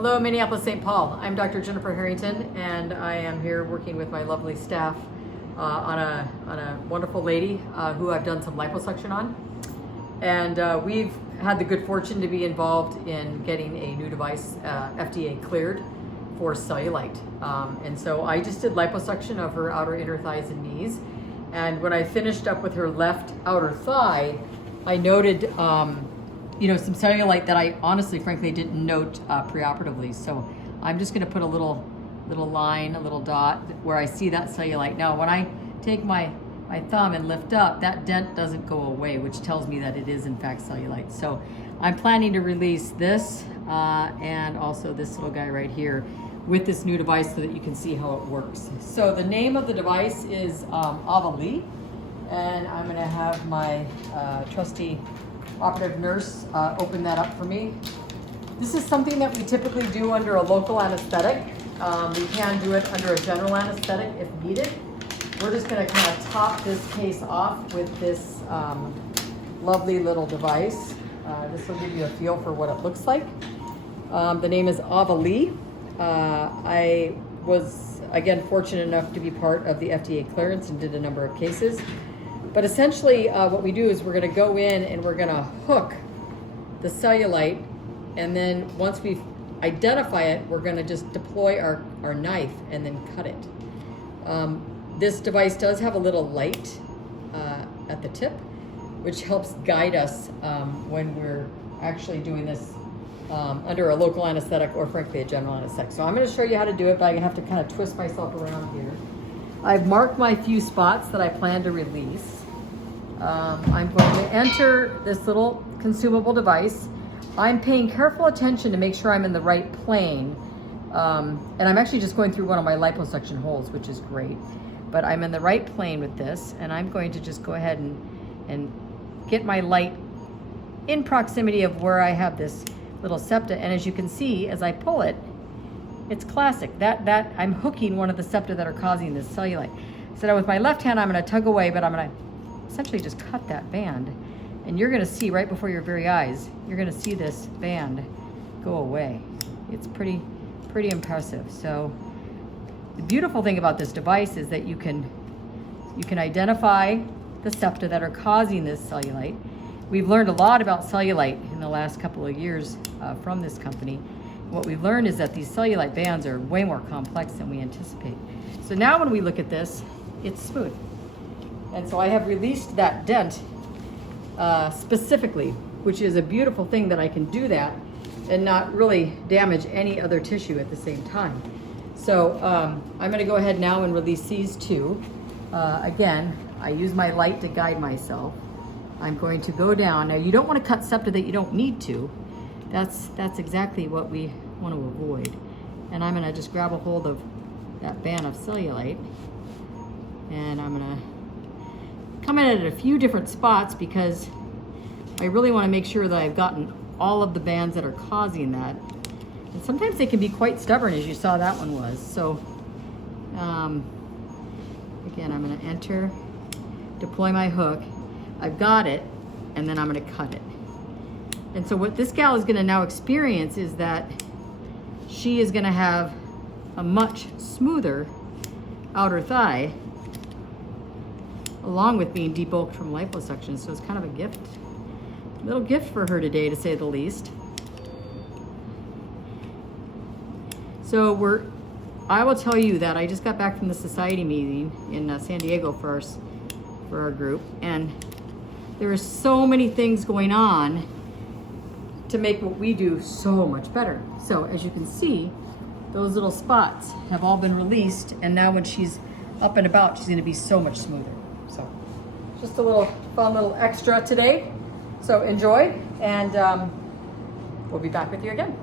Hello, Minneapolis, St. Paul. I'm Dr. Jennifer Harrington, and I am here working with my lovely staff on a wonderful lady who I've done some liposuction on. And we've had the good fortune to be involved in getting a new device FDA cleared for cellulite. And so I just did liposuction of her outer inner thighs and knees. And when I finished up with her left outer thigh, I noted some cellulite that I honestly, frankly, didn't note preoperatively. So I'm just going to put a little line, a little dot where I see that cellulite. Now, when I take my thumb and lift up, that dent doesn't go away, which tells me that it is in fact cellulite. So I'm planning to release this and also this little guy right here with this new device so that you can see how it works. So the name of the device is Aveli, and I'm going to have my trusty operative nurse open that up for me. This is something that we typically do under a local anesthetic. We can do it under a general anesthetic if needed. We're just going to kind of top this case off with this lovely little device. This will give you a feel for what it looks like. The name is Aveli. I was, again, fortunate enough to be part of the FDA clearance and did a number of cases. But essentially what we do is we're going to go in and we're going to hook the cellulite, and then once we identify it, we're going to just deploy our knife and then cut it. This device does have a little light at the tip, which helps guide us when we're actually doing this under a local anesthetic or frankly a general anesthetic. So I'm going to show you how to do it, but I have to kind of twist myself around here. I've marked my few spots that I plan to release. I'm going to enter this little consumable device. I'm paying careful attention to make sure I'm in the right plane. And I'm actually just going through one of my liposuction holes, which is great. But I'm in the right plane with this, and I'm going to just go ahead and get my light in proximity of where I have this little septa. And as you can see, as I pull it, it's classic. That I'm hooking one of the septa that are causing this cellulite. So now with my left hand, I'm going to tug away, but I'm going to essentially just cut that band. And you're going to see right before your very eyes, you're going to see this band go away. It's pretty impressive. So the beautiful thing about this device is that you can identify the septa that are causing this cellulite. We've learned a lot about cellulite in the last couple of years from this company. What we've learned is that these cellulite bands are way more complex than we anticipate. So now when we look at this, it's smooth. And so I have released that dent specifically, which is a beautiful thing that I can do that and not really damage any other tissue at the same time. So I'm going to go ahead now and release these two. Again, I use my light to guide myself. I'm going to go down. Now you don't want to cut septa that you don't need to. That's exactly what we want to avoid. And I'm going to just grab a hold of that band of cellulite, and I'm going to come in at a few different spots because I really want to make sure that I've gotten all of the bands that are causing that. And sometimes they can be quite stubborn, as you saw that one was. So again, I'm going to enter, deploy my hook. I've got it, and then I'm going to cut it. And so what this gal is going to now experience is that she is going to have a much smoother outer thigh, along with being debulked from liposuction. So it's kind of a gift, little gift for her today, to say the least. So I will tell you that I just got back from the society meeting in San Diego for our group, and there are so many things going on to make what we do so much better. So as you can see, those little spots have all been released, and now when she's up and about, she's going to be so much smoother. So just a little fun little extra today. So enjoy, and we'll be back with you again.